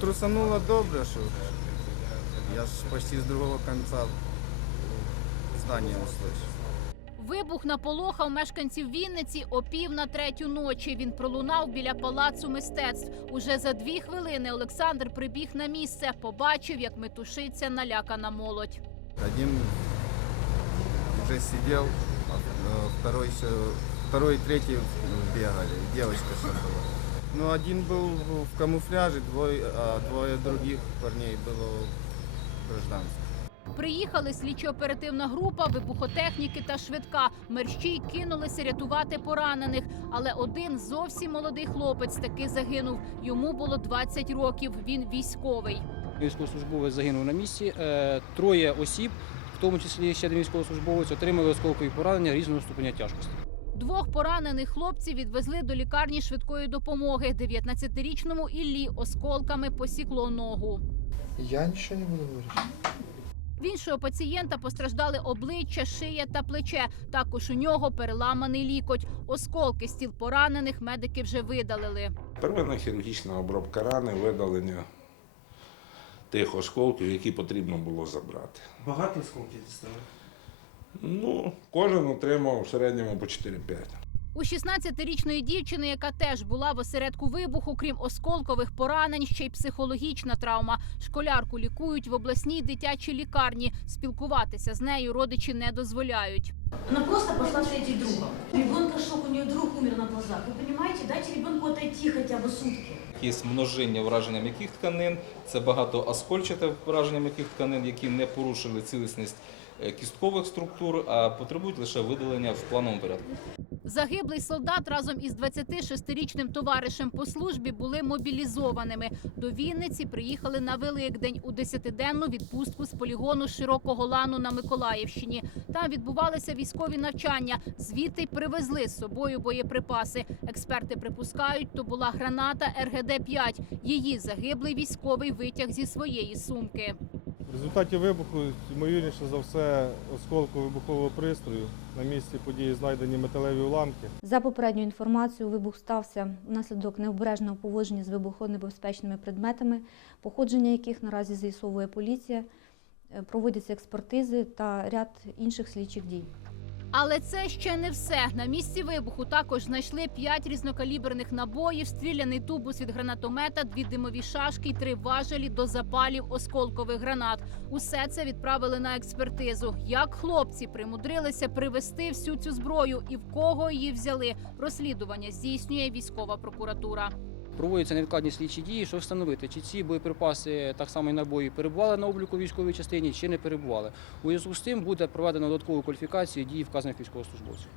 Трусануло добре, що я ж почти з другого кінця здання услышав. Вибух наполохав мешканців Вінниці о пів на третю ночі. Він пролунав біля палацу мистецтв. Уже за дві хвилини Олександр прибіг на місце, побачив, як метушиться налякана молодь. Один уже сидел, а э, второй, еще, второй и третий бегали. Девочка еще была. Ну, один был в камуфляже, двое, а двое других парней было в гражданском. Приїхали слідчо-оперативна група, вибухотехніки та швидка. Мерщій кинулися рятувати поранених. Але один зовсім молодий хлопець таки загинув. Йому було 20 років. Він військовий. Військовослужбовець загинув на місці. Е, Троє осіб, в тому числі ще один військовослужбовець, отримали осколкові поранення різного ступеня тяжкості. Двох поранених хлопців відвезли до лікарні швидкої допомоги. 19-річному Іллі осколками посікло ногу. Я ничего не буду говорить. В іншого пацієнта постраждали обличчя, шия та плече. Також у нього переламаний лікоть. Осколки з тіл поранених медики вже видалили. Первинна хірургічна обробка рани, видалення тих осколків, які потрібно було забрати. Багато осколків дістали? Ну, кожен отримав в середньому по 4-5. У 16-річної дівчини, яка теж була в осередку вибуху, крім осколкових поранень, ще й психологічна травма. Школярку лікують в обласній дитячій лікарні. Спілкуватися з нею родичі не дозволяють. Она просто пошла встретить друга. Ребенка шок, у нее друг умер на глазах. Вы понимаете, дайте ребенку отойти хотя бы сутки. Є множиння враження м'яких тканин, це багато оскольчате враження м'яких тканин, які не порушили цілісність кісткових структур, а потребують лише видалення в плановому порядку. Загиблий солдат разом із 26-річним товаришем по службі були мобілізованими. До Вінниці приїхали на Великдень у 10-денну відпустку з полігону Широкого Лану на Миколаївщині. Там відбувалися військові навчання. Звідти привезли з собою боєприпаси. Експерти припускають, то була граната РГД-5. Її загиблий військовий витяг зі своєї сумки. В результаті вибуху, ймовірніше за все, осколку вибухового пристрою. На місці події знайдені металеві уламки. За попередньою інформацією, вибух стався внаслідок необережного поводження з вибухонебезпечними предметами, походження яких наразі з'ясовує поліція, Е, проводяться експертизи та ряд інших слідчих дій. Але це ще не все. На місці вибуху також знайшли п'ять різнокаліберних набоїв, стріляний тубус від гранатомета, дві димові шашки й три важелі до запалів осколкових гранат. Усе це відправили на експертизу. Як хлопці примудрилися привезти всю цю зброю і в кого її взяли? Розслідування здійснює військова прокуратура. Проводяться невідкладні слідчі дії, щоб встановити, чи ці боєприпаси, так само і набої, перебували на обліку військовій частині, чи не перебували. У зв'язку з тим буде проведено додаткову кваліфікацію дії вказаних військовослужбовців.